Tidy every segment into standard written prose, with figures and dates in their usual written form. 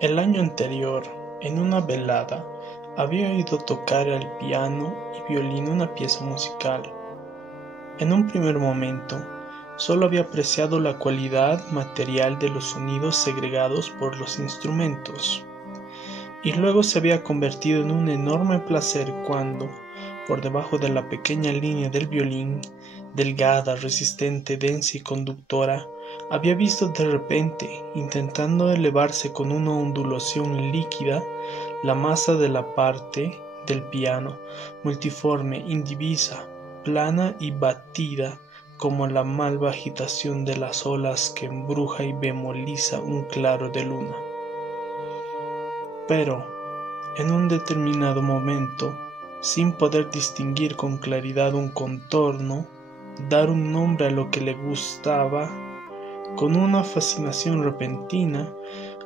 El año anterior, en una velada, había oído tocar al piano y violín una pieza musical. En un primer momento, solo había apreciado la cualidad material de los sonidos segregados por los instrumentos, y luego se había convertido en un enorme placer cuando, por debajo de la pequeña línea del violín, delgada, resistente, densa y conductora, había visto de repente, intentando elevarse con una ondulación líquida, la masa de la parte del piano, multiforme, indivisa, plana y batida, como la malva agitación de las olas que embruja y bemoliza un claro de luna. Pero, en un determinado momento, sin poder distinguir con claridad un contorno, dar un nombre a lo que le gustaba, con una fascinación repentina,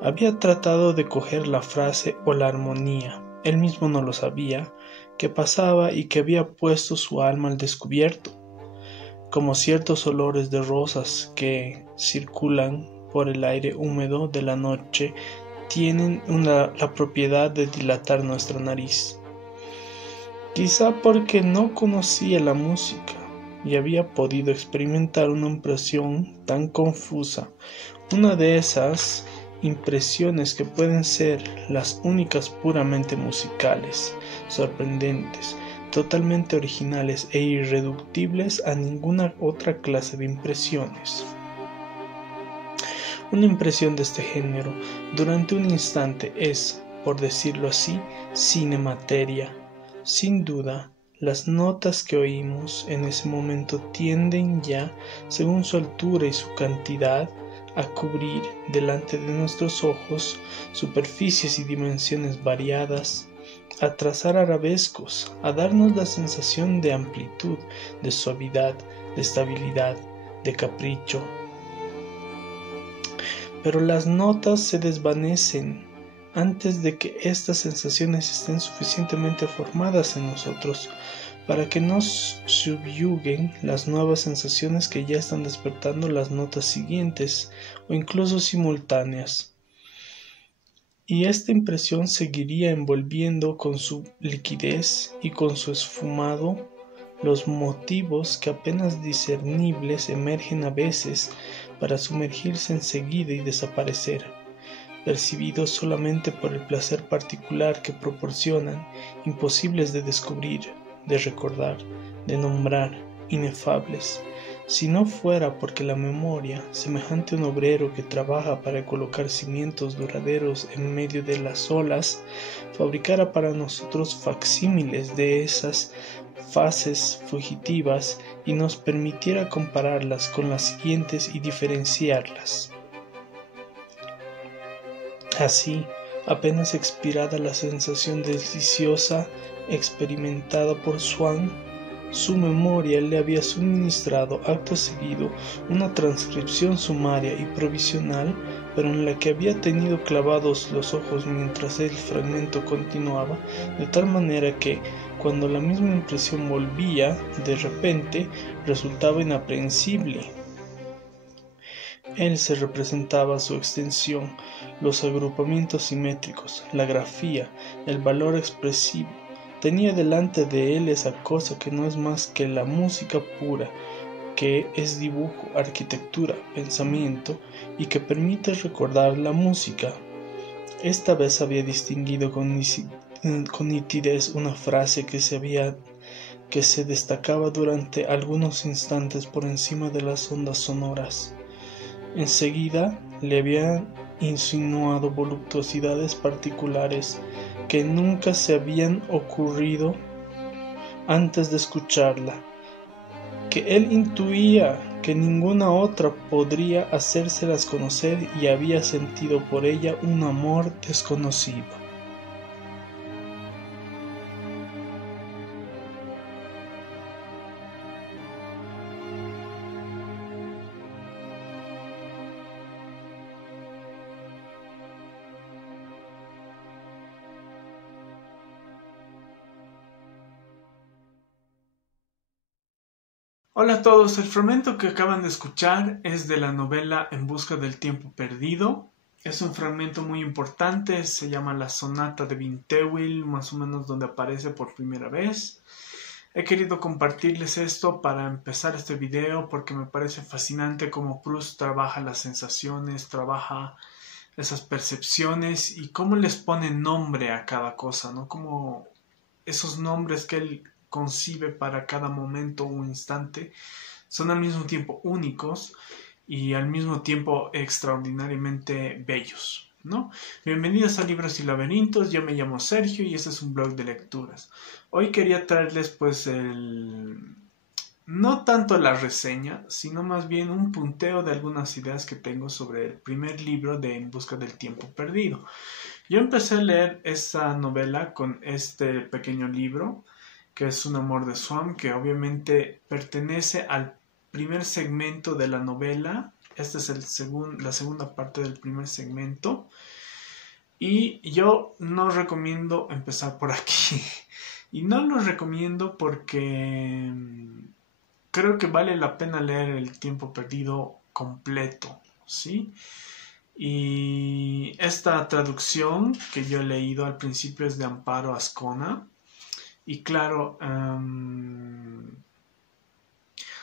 había tratado de coger la frase o la armonía, él mismo no lo sabía, que pasaba y que había puesto su alma al descubierto, como ciertos olores de rosas que circulan por el aire húmedo de la noche tienen la propiedad de dilatar nuestra nariz. Quizá porque no conocía la música y había podido experimentar una impresión tan confusa, una de esas impresiones que pueden ser las únicas puramente musicales, sorprendentes, totalmente originales e irreductibles a ninguna otra clase de impresiones. Una impresión de este género, durante un instante, es, por decirlo así, cinemateria. Sin duda, las notas que oímos en ese momento tienden ya, según su altura y su cantidad, a cubrir delante de nuestros ojos superficies y dimensiones variadas, a trazar arabescos, a darnos la sensación de amplitud, de suavidad, de estabilidad, de capricho. Pero las notas se desvanecen antes de que estas sensaciones estén suficientemente formadas en nosotros para que nos subyuguen las nuevas sensaciones que ya están despertando las notas siguientes o incluso simultáneas. Y esta impresión seguiría envolviendo con su liquidez y con su esfumado los motivos que apenas discernibles emergen a veces para sumergirse enseguida y desaparecer, percibidos solamente por el placer particular que proporcionan, imposibles de descubrir, de recordar, de nombrar, inefables, si no fuera porque la memoria, semejante a un obrero que trabaja para colocar cimientos duraderos en medio de las olas, fabricara para nosotros facsímiles de esas fases fugitivas y nos permitiera compararlas con las siguientes y diferenciarlas. Así, apenas expirada la sensación deliciosa experimentada por Swann, su memoria le había suministrado acto seguido una transcripción sumaria y provisional, pero en la que había tenido clavados los ojos mientras el fragmento continuaba, de tal manera que, cuando la misma impresión volvía, de repente, resultaba inaprehensible. Él se representaba su extensión, los agrupamientos simétricos, la grafía, el valor expresivo. Tenía delante de él esa cosa que no es más que la música pura, que es dibujo, arquitectura, pensamiento, y que permite recordar la música. Esta vez había distinguido con nitidez una frase que se destacaba durante algunos instantes por encima de las ondas sonoras. Enseguida le había insinuado voluptuosidades particulares que nunca se habían ocurrido antes de escucharla, que él intuía que ninguna otra podría hacérselas conocer y había sentido por ella un amor desconocido. Hola a todos, el fragmento que acaban de escuchar es de la novela En busca del tiempo perdido, es un fragmento muy importante, se llama la Sonata de Vinteuil, más o menos donde aparece por primera vez. He querido compartirles esto para empezar este video porque me parece fascinante cómo Proust trabaja las sensaciones, trabaja esas percepciones y cómo les pone nombre a cada cosa, ¿no? Como esos nombres que él concibe para cada momento o instante son al mismo tiempo únicos y al mismo tiempo extraordinariamente bellos, ¿no? Bienvenidos a Libros y Laberintos, yo me llamo Sergio y este es un blog de lecturas. Hoy quería traerles pues no tanto la reseña, sino más bien un punteo de algunas ideas que tengo sobre el primer libro de En busca del tiempo perdido. Yo empecé a leer esta novela con este pequeño libro, que es Un amor de Swann, que obviamente pertenece al primer segmento de la novela. Esta es la segunda parte del primer segmento. Y yo no recomiendo empezar por aquí. Y no lo recomiendo porque creo que vale la pena leer El tiempo perdido completo, ¿sí? Y esta traducción que yo he leído al principio es de Amparo Azcona. Y claro,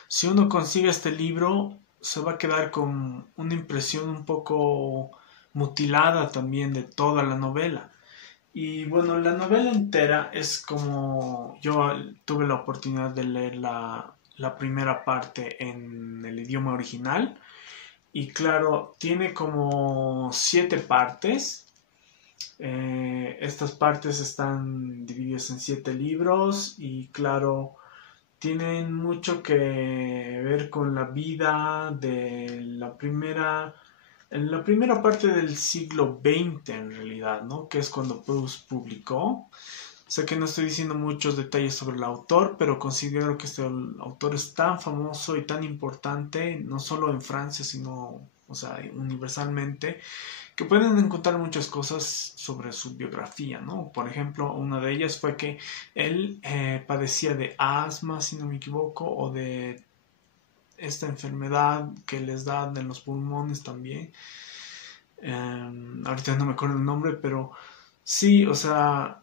si uno consigue este libro, se va a quedar con una impresión un poco mutilada también de toda la novela. Y bueno, la novela entera es como yo tuve la oportunidad de leer la primera parte en el idioma original. Y claro, tiene como 7 partes. Estas partes están divididas en 7 libros y claro, tienen mucho que ver con la vida de en la primera parte del siglo XX en realidad, ¿no? Que es cuando Proust publicó. Sé que no estoy diciendo muchos detalles sobre el autor, pero considero que este autor es tan famoso y tan importante, no solo en Francia, sino, o sea, universalmente, que pueden encontrar muchas cosas sobre su biografía, ¿no? Por ejemplo, una de ellas fue que él padecía de asma, si no me equivoco, o de esta enfermedad que les da en los pulmones también. Ahorita no me acuerdo el nombre, pero sí, o sea,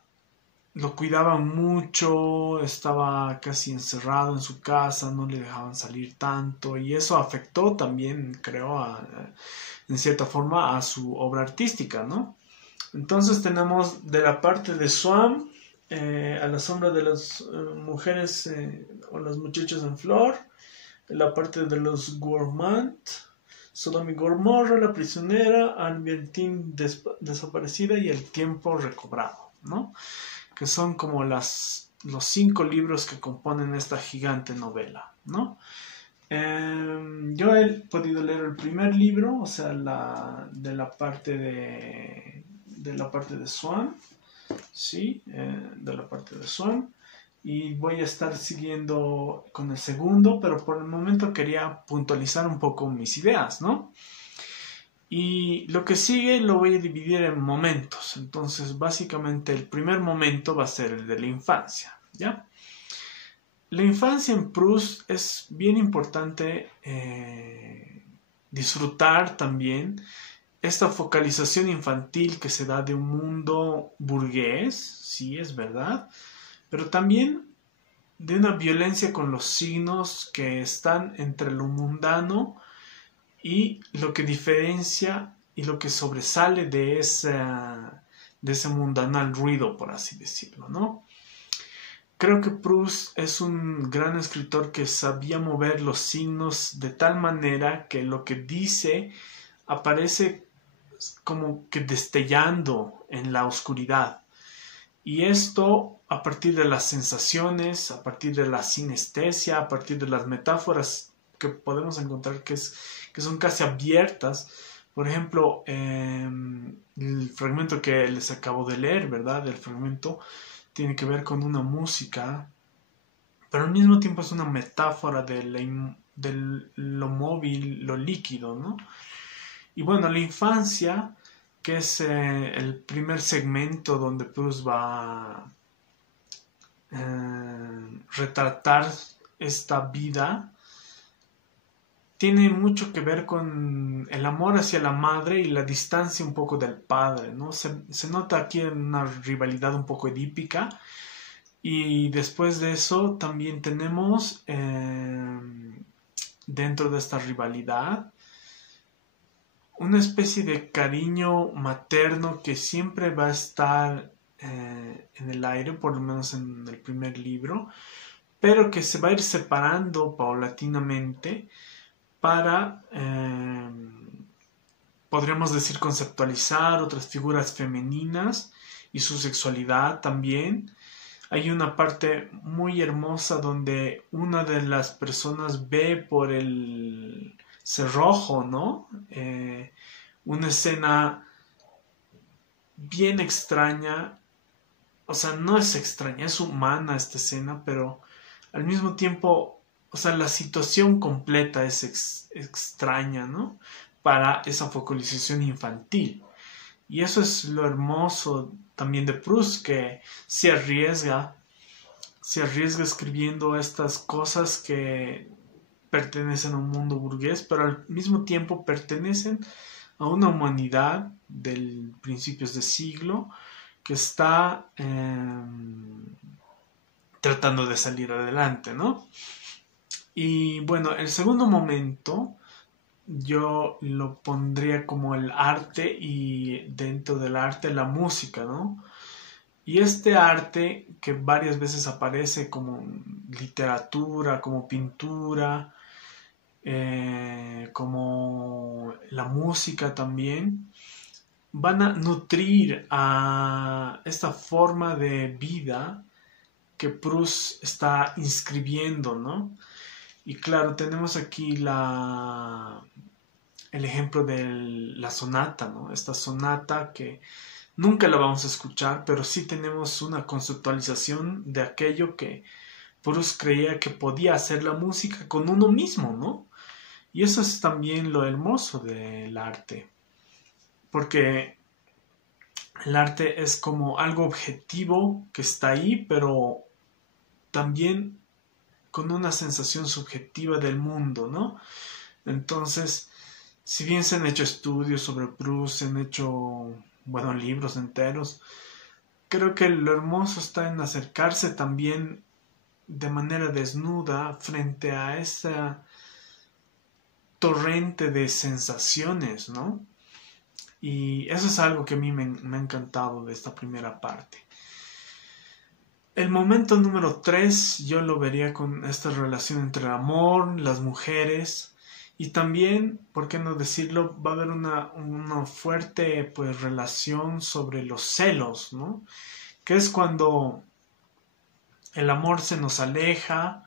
lo cuidaban mucho, estaba casi encerrado en su casa, no le dejaban salir tanto y eso afectó también, creo, en cierta forma a su obra artística, ¿no? Entonces tenemos de la parte de Swann, A la sombra de las mujeres o los muchachos en flor, la parte de los Gourmand, Sodoma y Gomorra, La prisionera, Albertine desaparecida y El tiempo recobrado, ¿no? Que son como los 5 libros que componen esta gigante novela, ¿no? Yo he podido leer el primer libro, o sea, de la parte de Swann, ¿sí? De la parte de Swann. Y voy a estar siguiendo con el segundo, pero por el momento quería puntualizar un poco mis ideas, ¿no? Y lo que sigue lo voy a dividir en momentos. Entonces, básicamente el primer momento va a ser el de la infancia, ¿ya? La infancia en Proust es bien importante disfrutar también esta focalización infantil que se da de un mundo burgués, sí, es verdad, pero también de una violencia con los signos que están entre lo mundano y lo que diferencia y lo que sobresale de ese mundanal ruido, por así decirlo, ¿no? Creo que Proust es un gran escritor que sabía mover los signos de tal manera que lo que dice aparece como que destellando en la oscuridad. Y esto a partir de las sensaciones, a partir de la sinestesia, a partir de las metáforas que podemos encontrar que son casi abiertas. Por ejemplo, el fragmento que les acabo de leer, ¿verdad? El fragmento tiene que ver con una música, pero al mismo tiempo es una metáfora de lo móvil, lo líquido, ¿no? Y bueno, la infancia, que es el primer segmento donde Proust va a retratar esta vida, tiene mucho que ver con el amor hacia la madre y la distancia un poco del padre, ¿no? Se nota aquí una rivalidad un poco edípica. Y después de eso también tenemos dentro de esta rivalidad una especie de cariño materno que siempre va a estar en el aire, por lo menos en el primer libro, pero que se va a ir separando paulatinamente para, podríamos decir, conceptualizar otras figuras femeninas y su sexualidad también. Hay una parte muy hermosa donde una de las personas ve por el cerrojo, ¿no? Una escena bien extraña, o sea, no es extraña, es humana esta escena, pero al mismo tiempo, o sea, la situación completa es extraña, ¿no? Para esa focalización infantil. Y eso es lo hermoso también de Proust, que se arriesga escribiendo estas cosas que pertenecen a un mundo burgués, pero al mismo tiempo pertenecen a una humanidad del principios de siglo que está tratando de salir adelante, ¿no? Y bueno, el segundo momento yo lo pondría como el arte y dentro del arte la música, ¿no? Y este arte que varias veces aparece como literatura, como pintura, como la música también, van a nutrir a esta forma de vida que Proust está inscribiendo, ¿no? Y claro, tenemos aquí el ejemplo de la sonata, ¿no? Esta sonata que nunca la vamos a escuchar, pero sí tenemos una conceptualización de aquello que Proust creía que podía hacer la música con uno mismo, ¿no? Y eso es también lo hermoso del arte, porque el arte es como algo objetivo que está ahí, pero también con una sensación subjetiva del mundo, ¿no? Entonces, si bien se han hecho estudios sobre Proust, se han hecho, bueno, libros enteros, creo que lo hermoso está en acercarse también de manera desnuda frente a esa torrente de sensaciones, ¿no? Y eso es algo que a mí me ha encantado de esta primera parte. El momento número 3 yo lo vería con esta relación entre el amor, las mujeres y también, ¿por qué no decirlo? Va a haber una fuerte pues relación sobre los celos, ¿no? Que es cuando el amor se nos aleja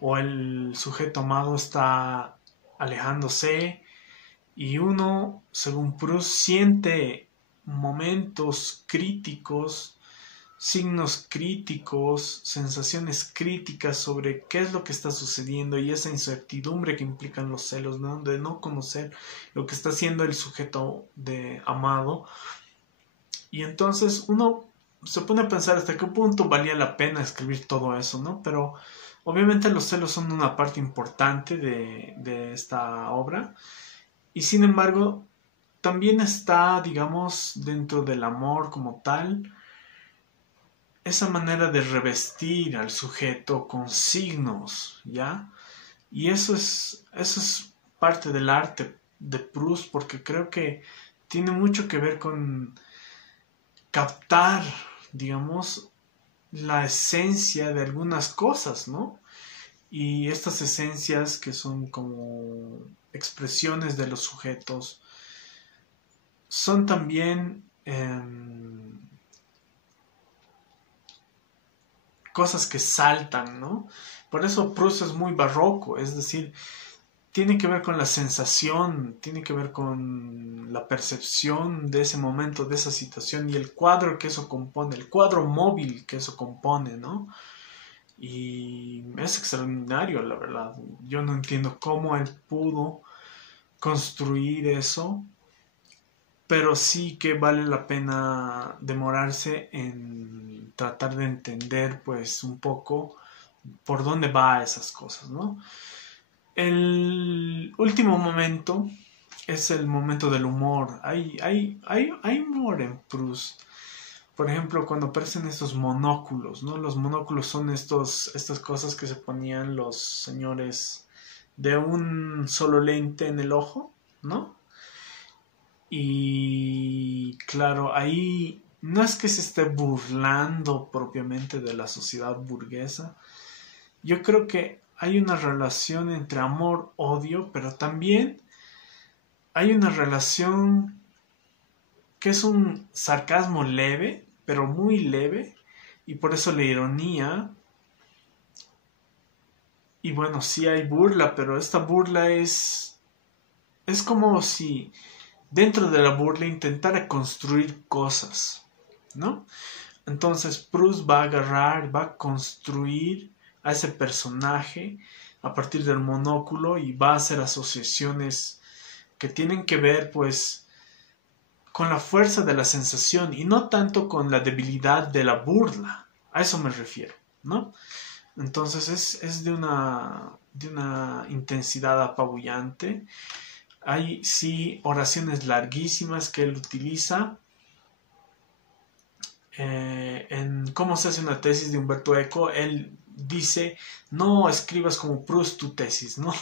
o el sujeto amado está alejándose y uno, según Proust, siente momentos críticos, signos críticos, sensaciones críticas sobre qué es lo que está sucediendo y esa incertidumbre que implican los celos, ¿no? De no conocer lo que está haciendo el sujeto de amado. Y entonces uno se pone a pensar hasta qué punto valía la pena escribir todo eso, ¿no? Pero obviamente los celos son una parte importante de esta obra y sin embargo también está, digamos, dentro del amor como tal, esa manera de revestir al sujeto con signos, ¿ya? Y eso es parte del arte de Proust porque creo que tiene mucho que ver con captar, digamos, la esencia de algunas cosas, ¿no? Y estas esencias que son como expresiones de los sujetos son también cosas que saltan, ¿no? Por eso Proust es muy barroco, es decir, tiene que ver con la sensación, tiene que ver con la percepción de ese momento, de esa situación y el cuadro que eso compone, el cuadro móvil que eso compone, ¿no? Y es extraordinario, la verdad. Yo no entiendo cómo él pudo construir eso, pero sí que vale la pena demorarse en tratar de entender, pues, un poco por dónde va esas cosas, ¿no? El último momento es el momento del humor. Hay humor en Proust. Por ejemplo, cuando aparecen estos monóculos, ¿no? Los monóculos son estas cosas que se ponían los señores de un solo lente en el ojo, ¿no? Y claro, ahí no es que se esté burlando propiamente de la sociedad burguesa. Yo creo que hay una relación entre amor-odio, pero también hay una relación que es un sarcasmo leve, pero muy leve, y por eso la ironía. Y bueno, sí hay burla, pero esta burla es como si dentro de la burla intentara construir cosas, ¿no? Entonces Proust va a agarrar, va a construir a ese personaje a partir del monóculo y va a hacer asociaciones que tienen que ver pues con la fuerza de la sensación y no tanto con la debilidad de la burla. A eso me refiero, ¿no? Entonces es de una intensidad apabullante. Hay sí oraciones larguísimas que él utiliza. En cómo se hace una tesis de Humberto Eco, él dice, no escribas como Proust tu tesis, ¿no?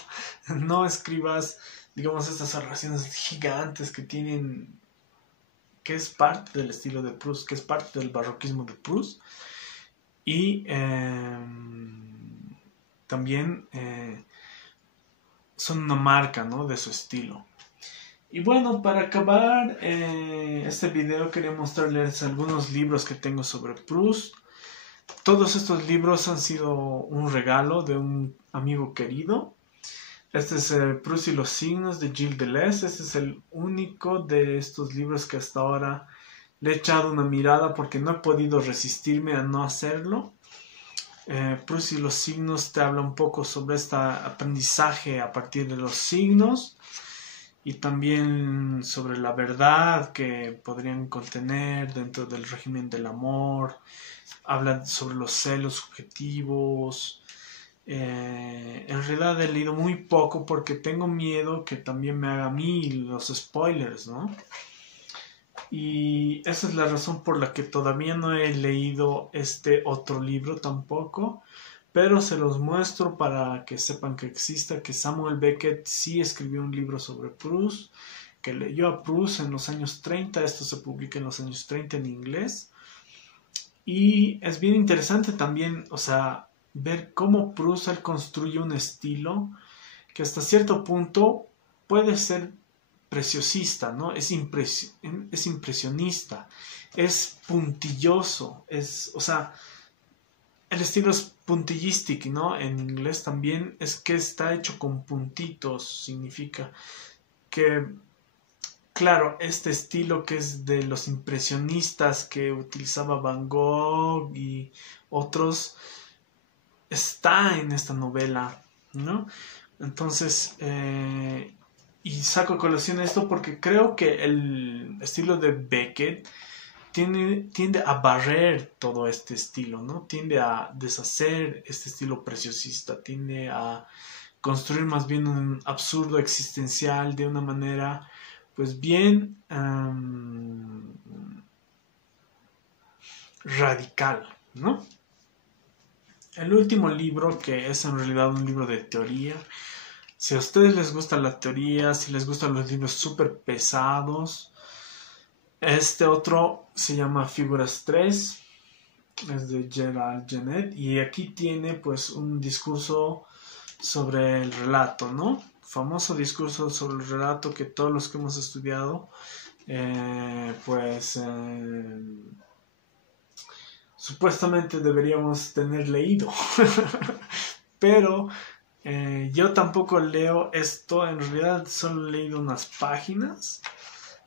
No escribas, digamos, estas oraciones gigantes que tienen, que es parte del estilo de Proust, que es parte del barroquismo de Proust. Y también son una marca, ¿no?, de su estilo. Y bueno, para acabar este video quería mostrarles algunos libros que tengo sobre Proust. Todos estos libros han sido un regalo de un amigo querido. Este es Proust y los signos de Gilles Deleuze. Este es el único de estos libros que hasta ahora le he echado una mirada porque no he podido resistirme a no hacerlo. Proust y los signos te habla un poco sobre este aprendizaje a partir de los signos y también sobre la verdad que podrían contener dentro del régimen del amor. Habla sobre los celos subjetivos. En realidad he leído muy poco porque tengo miedo que también me haga a mí los spoilers, ¿no? Y esa es la razón por la que todavía no he leído este otro libro tampoco, pero se los muestro para que sepan que exista, que Samuel Beckett sí escribió un libro sobre Proust, que leyó a Proust en los años 30, esto se publica en los años 30 en inglés, y es bien interesante también, o sea, ver cómo Proust él construye un estilo que hasta cierto punto puede ser preciosista, ¿no? Es impresionista, es puntilloso, o sea, el estilo es puntillistic, ¿no? En inglés también es que está hecho con puntitos, significa que, claro, este estilo que es de los impresionistas que utilizaba Van Gogh y otros, está en esta novela, ¿no? Entonces, y saco a colación esto porque creo que el estilo de Beckett tiende a barrer todo este estilo, ¿no? Tiende a deshacer este estilo preciosista, tiende a construir más bien un absurdo existencial de una manera, pues bien radical, ¿no? El último libro, que es en realidad un libro de teoría. Si a ustedes les gusta la teoría, si les gustan los libros súper pesados, este otro se llama Figuras 3, es de Gerald Genet, y aquí tiene pues un discurso sobre el relato, ¿no? Famoso discurso sobre el relato que todos los que hemos estudiado, supuestamente deberíamos tener leído. Pero yo tampoco leo esto, en realidad solo he leído unas páginas.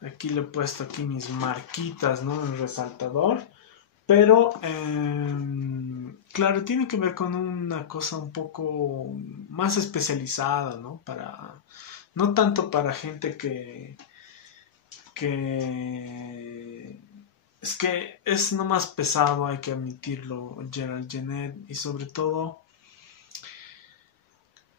Aquí le he puesto aquí mis marquitas, ¿no? En resaltador. Pero, claro, tiene que ver con una cosa un poco más especializada, ¿no? No tanto para gente es que es nomás pesado, hay que admitirlo, Gerald Genet, y sobre todo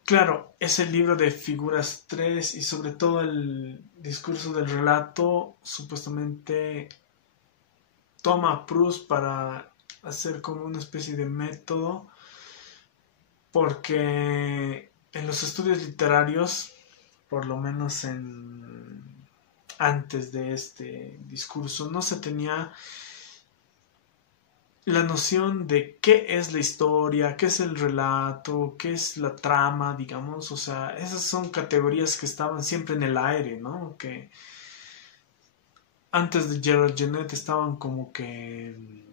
claro, ese libro de Figuras 3 y sobre todo el discurso del relato supuestamente toma a Proust para hacer como una especie de método, porque en los estudios literarios, por lo menos antes de este discurso, no se tenía la noción de qué es la historia, qué es el relato, qué es la trama, digamos. O sea, esas son categorías que estaban siempre en el aire, ¿no? Que antes de Gerald Genet estaban como que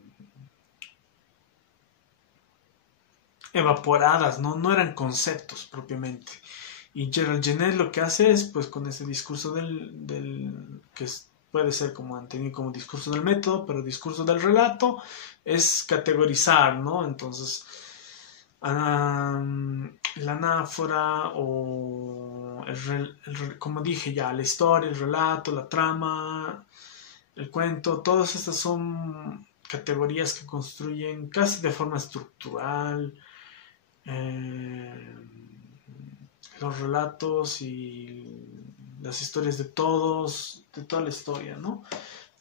evaporadas, ¿no? No eran conceptos propiamente. Y Gerald Genet lo que hace es, pues con ese discurso puede ser como entendido como discurso del método, pero discurso del relato es categorizar, ¿no? Entonces, la anáfora o, como dije ya, la historia, el relato, la trama, el cuento, todas estas son categorías que construyen casi de forma estructural los relatos y las historias de todos, de toda la historia, ¿no?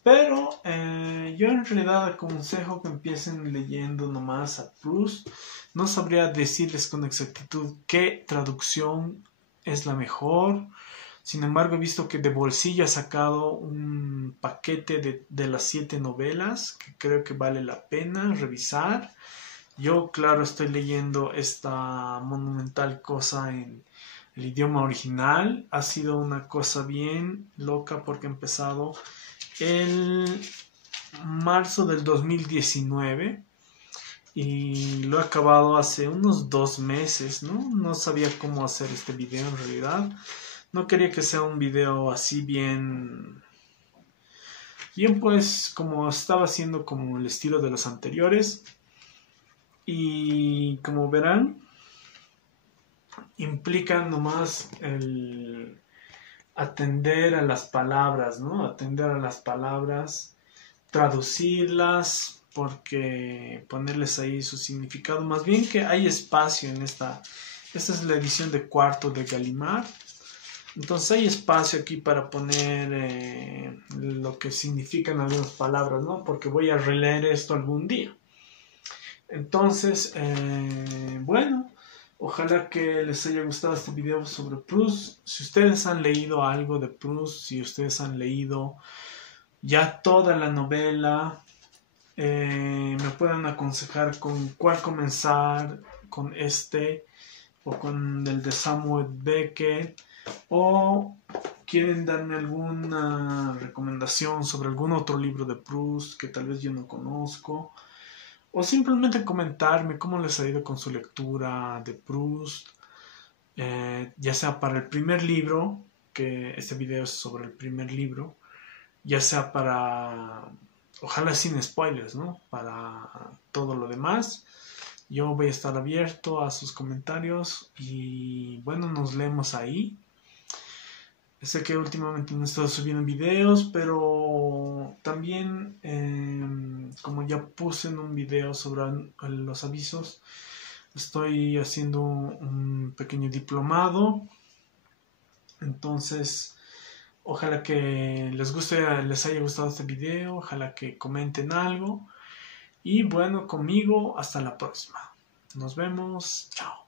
Pero yo en realidad aconsejo que empiecen leyendo nomás a Proust. No sabría decirles con exactitud qué traducción es la mejor. Sin embargo, he visto que de bolsillo ha sacado un paquete de las 7 novelas que creo que vale la pena revisar. Yo, claro, estoy leyendo esta monumental cosa en el idioma original. Ha sido una cosa bien loca porque he empezado el marzo del 2019 y lo he acabado hace unos 2 meses, ¿no? No sabía cómo hacer este video en realidad. No quería que sea un video así bien, pues como estaba haciendo como el estilo de los anteriores. Y como verán, implica nomás el atender a las palabras, ¿no? Atender a las palabras, traducirlas, porque ponerles ahí su significado. Más bien que hay espacio en esta es la edición de cuarto de Gallimard. Entonces hay espacio aquí para poner lo que significan algunas palabras, ¿no? Porque voy a releer esto algún día. Entonces, bueno, ojalá que les haya gustado este video sobre Proust. Si ustedes han leído algo de Proust, si ustedes han leído ya toda la novela, me pueden aconsejar con cuál comenzar, con este o con el de Samuel Beckett, o quieren darme alguna recomendación sobre algún otro libro de Proust que tal vez yo no conozco. O simplemente comentarme cómo les ha ido con su lectura de Proust, ya sea para el primer libro, que este video es sobre el primer libro, ya sea para, ojalá sin spoilers, ¿no? Para todo lo demás. Yo voy a estar abierto a sus comentarios y bueno, nos leemos ahí. Sé que últimamente no he estado subiendo videos, pero también, como ya puse en un video sobre los avisos, estoy haciendo un pequeño diplomado. Entonces, ojalá que les haya gustado este video, ojalá que comenten algo. Y bueno, conmigo, hasta la próxima. Nos vemos, chao.